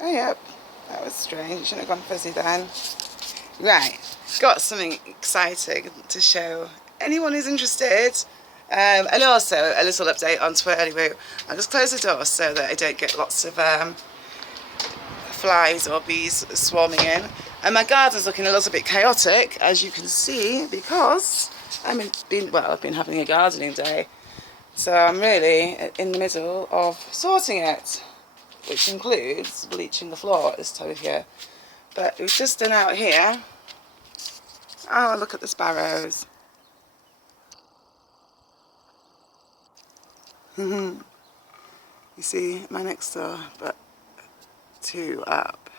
Oh, yep. That was strange. Shouldn't have gone fuzzy then. Right. Got something exciting to show anyone who's interested. And also a little update on Twirly Woo. I'll just close the door so that I don't get lots of flies or bees swarming in. And my garden's looking a little bit chaotic, as you can see, because I've been having a gardening day. So I'm really in the middle of sorting it, which includes bleaching the floor at this time of year. But we've just done out here. Oh, look at the sparrows. You see my next door, but 2 up.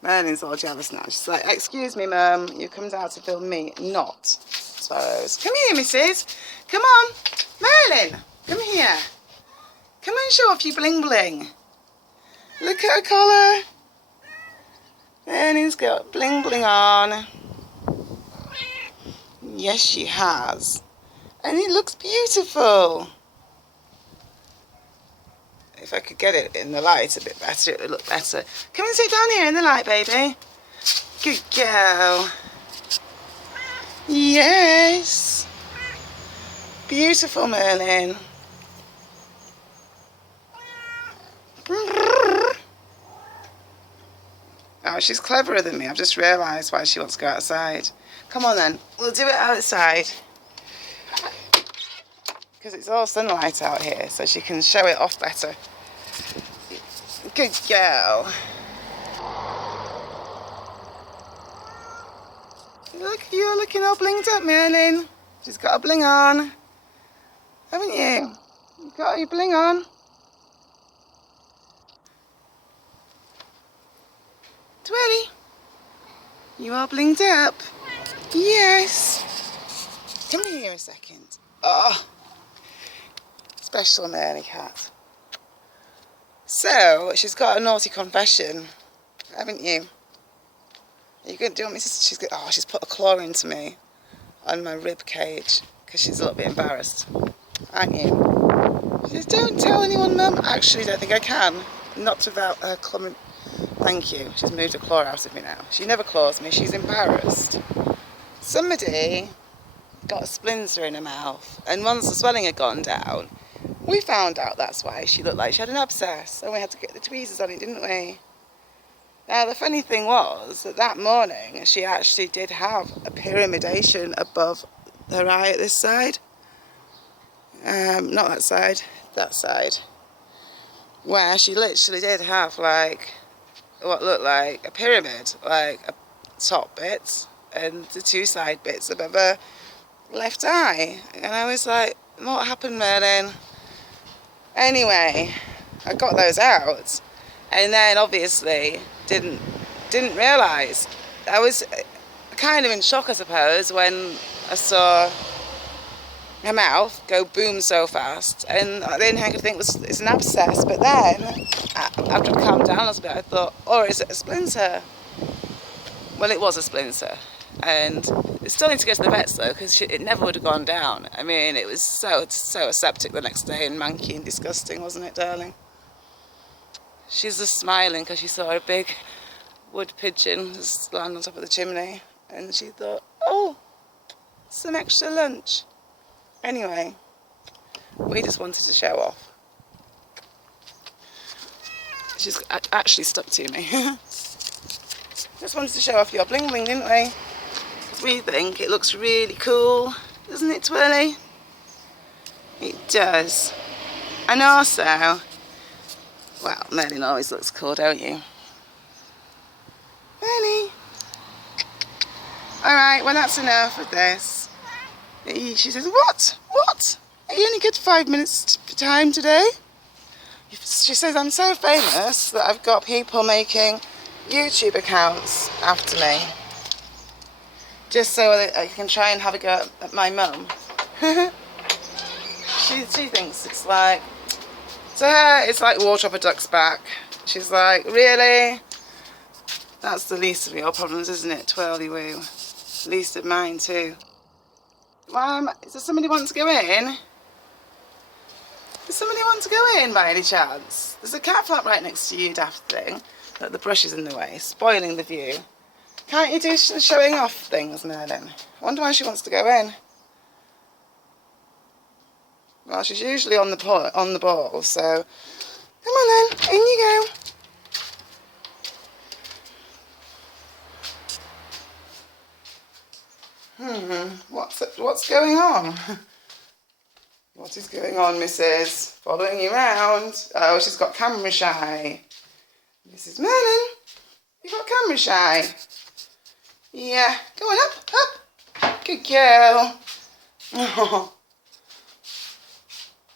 Merlin's all jealous now. She's like, excuse me, Mum, you come down to film me, not sparrows. Come here, missus. Come on. Merlin, come here. Come and show off your bling bling. Look at her collar. Merlin's got bling bling on. Yes, she has. And it looks beautiful. If I could get it in the light a bit better, it would look better. Come and sit down here in the light, baby. Good girl. Yes. Beautiful, Merlin. Oh, she's cleverer than me. I've just realised why she wants to go outside. Come on then, we'll do it outside. Because it's all sunlight out here, so she can show it off better. Good girl. Look, you're looking all blinged up, Merlin. She's got a bling on. Haven't you? You've got your bling on. Twirly, you are blinged up. Yes. Come here a second. Oh, special Merly cat. So, she's got a naughty confession, haven't you? Are you going to do you want me to? She's put a claw into me on my rib cage because she's a little bit embarrassed, aren't you? She says, don't tell anyone, Mum. Actually, I don't think I can. Not without her clawing. Thank you. She's moved a claw out of me now. She never claws me. She's embarrassed. Somebody got a splinter in her mouth, and once the swelling had gone down, we found out that's why she looked like she had an abscess, and we had to get the tweezers on it, didn't we? Now, the funny thing was that morning she actually did have a pyramidation above her eye at this side. Not that side, that side. Where she literally did have like what looked like a pyramid, like a top bit and the 2 side bits above her left eye. And I was like, what happened, Merlin? Anyway, I got those out, and then obviously didn't realise. I was kind of in shock, I suppose, when I saw her mouth go boom so fast, and the only thing I could think was it's an abscess. But then, after I'd calmed down a little bit, I thought, oh, is it a splinter? Well, it was a splinter, and it still need to go to the vets though, because it never would have gone down. I mean, it was so aseptic the next day and manky and disgusting, wasn't it, darling? She's just smiling because she saw a big wood pigeon just land on top of the chimney, and she thought, oh, some extra lunch. Anyway, we just wanted to show off. She's actually stuck to me. Just wanted to show off your bling bling, didn't we? Because we think it looks really cool, doesn't it, Twirly? It does. And also, well, Merlin always looks cool, don't you? Merlin. Alright, well that's enough of this. She says, what? What? Are you only good 5 minutes time today? She says, I'm so famous that I've got people making YouTube accounts after me. Just so that I can try and have a go at my mum. She thinks it's like, to her, it's like water off a duck's back. She's like, really? That's the least of your problems, isn't it, Twirly Woo? Least of mine too. Does somebody want to go in? Does somebody want to go in by any chance? There's a cat flap right next to you, daft thing. Look, the brush is in the way, spoiling the view. Can't you do showing off things, Merlin? I wonder why she wants to go in. Well, she's usually on the ball, so come on then, in you go. What's going on? What is going on, Mrs.? Following you round. Oh, she's got camera shy. Mrs. Merlin, you got camera shy. Yeah, go on up. Good girl. Oh.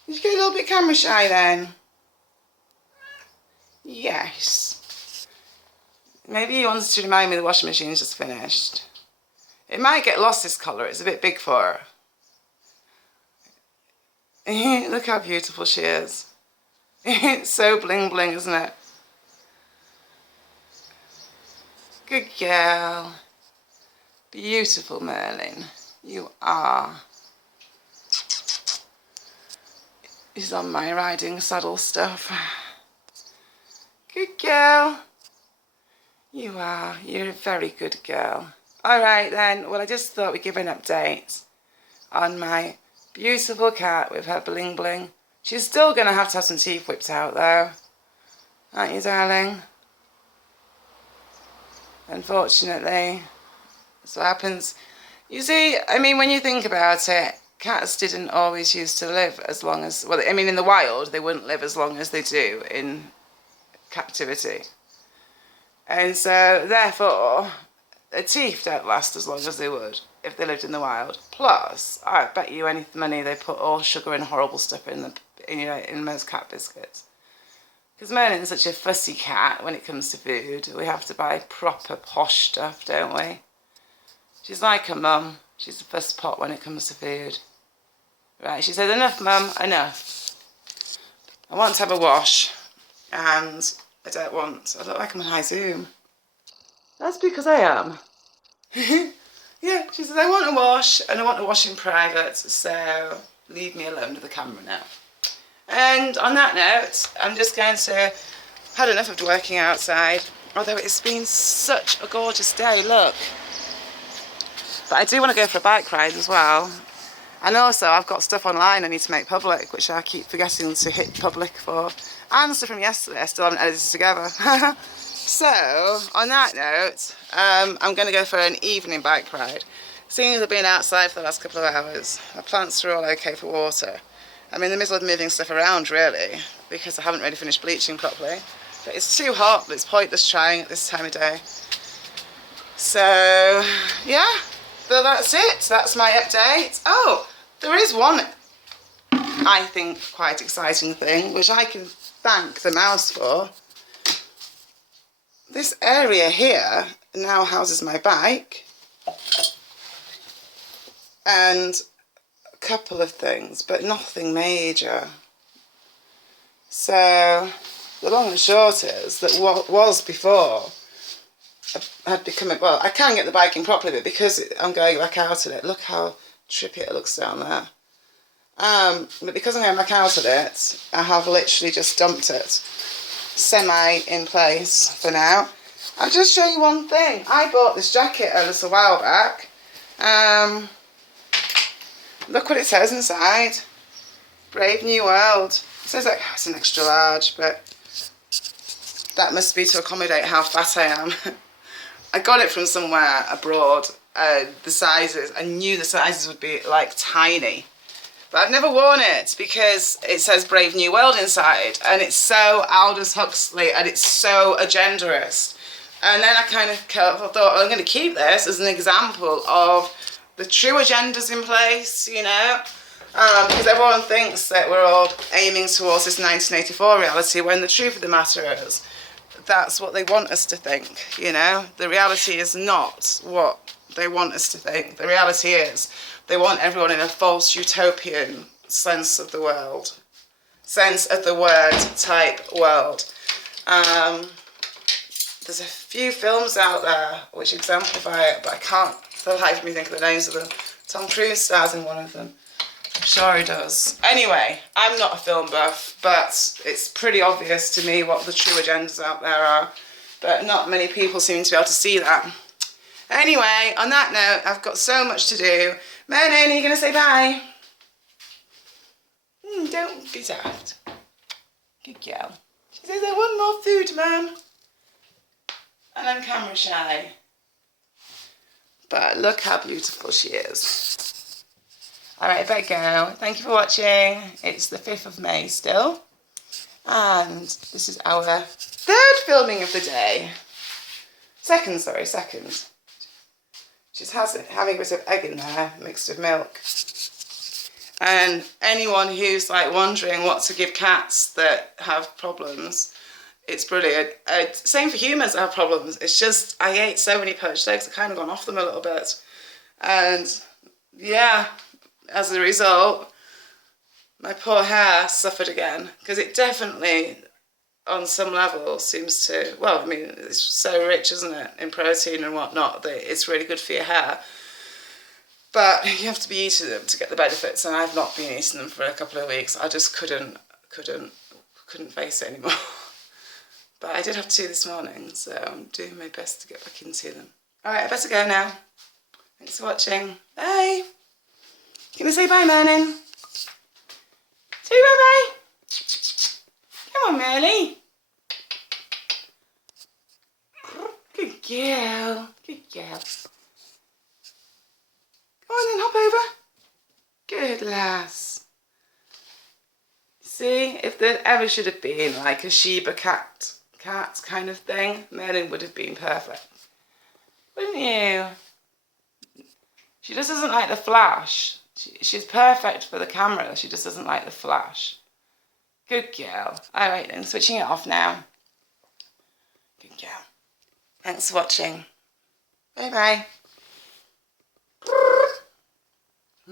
Did you get a little bit camera shy then? Yes. Maybe he wants to remind me the washing machine's just finished. It might get lost, this colour. It's a bit big for her. Look how beautiful she is. It's so bling bling, isn't it? Good girl. Beautiful Merlin. You are. He's on my riding saddle stuff. Good girl. You are. You're a very good girl. All right then. Well, I just thought we'd give an update on my beautiful cat with her bling bling. She's still going to have some teeth whipped out though. Aren't you, darling? Unfortunately. That's what happens. You see, I mean, when you think about it, cats didn't always used to live as long as, well, I mean, in the wild, they wouldn't live as long as they do in captivity. And so, therefore, their teeth don't last as long as they would if they lived in the wild. Plus, I bet you any money they put all sugar and horrible stuff in most cat biscuits. Because Merlin's such a fussy cat when it comes to food. We have to buy proper posh stuff, don't we? She's like her mum. She's the first pot when it comes to food. Right, she said, enough, Mum, enough. I want to have a wash, and I don't look like I'm on high Zoom. That's because I am. Yeah, she said, I want a wash, and I want to wash in private, so leave me alone with the camera now. And on that note, I'm just going to, I've had enough of working outside, although it's been such a gorgeous day, look. But I do want to go for a bike ride as well. And also, I've got stuff online I need to make public, which I keep forgetting to hit public for. And stuff from yesterday I still haven't edited together. So, on that note, I'm going to go for an evening bike ride. Seeing as I've been outside for the last couple of hours, my plants are all okay for water. I'm in the middle of moving stuff around, really, because I haven't really finished bleaching properly. But it's too hot, but it's pointless trying at this time of day. So, yeah. So that's it. That's my update. Oh, there is one, I think, quite exciting thing, which I can thank the mouse for. This area here now houses my bike and a couple of things, but nothing major. So the long and short is that what was before had become, well, I can get the bike in properly, but because I'm going back out of it, look how trippy it looks down there. But because I'm going back out of it, I have literally just dumped it semi in place for now. I'll just show you one thing. I bought this jacket a little while back. Look what it says inside. Brave New World. It says like, oh, it's an extra large, but that must be to accommodate how fat I am. I got it from somewhere abroad. The sizes, I knew the sizes would be like tiny. But I've never worn it because it says Brave New World inside, and it's so Aldous Huxley and it's so agenderist. And then I kind of thought, well, I'm going to keep this as an example of the true agendas in place, you know, because everyone thinks that we're all aiming towards this 1984 reality, when the truth of the matter is that's what they want us to think, you know. The reality is not what they want us to think. The reality is they want everyone in a false utopian sense of the world, sense of the word type world. There's a few films out there which exemplify it, but I can't for the life of me think of the names of them. Tom Cruise stars in one of them. Sure he does. Anyway, I'm not a film buff, but it's pretty obvious to me what the true agendas out there are. But not many people seem to be able to see that. Anyway, on that note, I've got so much to do. Merlin, are you going to say bye? Don't be daft. Good girl. She says, I want more food, Mum. And I'm camera shy. But look how beautiful she is. Alright, I better go. Thank you for watching. It's the 5th of May still. And this is our 3rd filming of the day. Second. She's having a bit of egg in there, mixed with milk. And anyone who's like wondering what to give cats that have problems, it's brilliant. Same for humans that have problems. It's just, I ate so many poached eggs, I've kind of gone off them a little bit. And yeah, as a result, my poor hair suffered again. Because it definitely, on some level, seems to, well, I mean, it's so rich, isn't it, in protein and whatnot, that it's really good for your hair. But you have to be eating them to get the benefits, and I've not been eating them for a couple of weeks. I just couldn't face it anymore. But I did have 2 this morning, so I'm doing my best to get back into them. Alright, I better go now. Thanks for watching. Bye! Gonna say bye, Merlin? Say bye-bye! Come on, Merly. Good girl. Good girl. Go on then, hop over. Good lass. See, if there ever should have been like a Sheba cat kind of thing, Merlin would have been perfect. Wouldn't you? She just doesn't like the flash. She's perfect for the camera, she just doesn't like the flash. Good girl. Alright then, switching it off now. Good girl. Thanks for watching. Bye bye.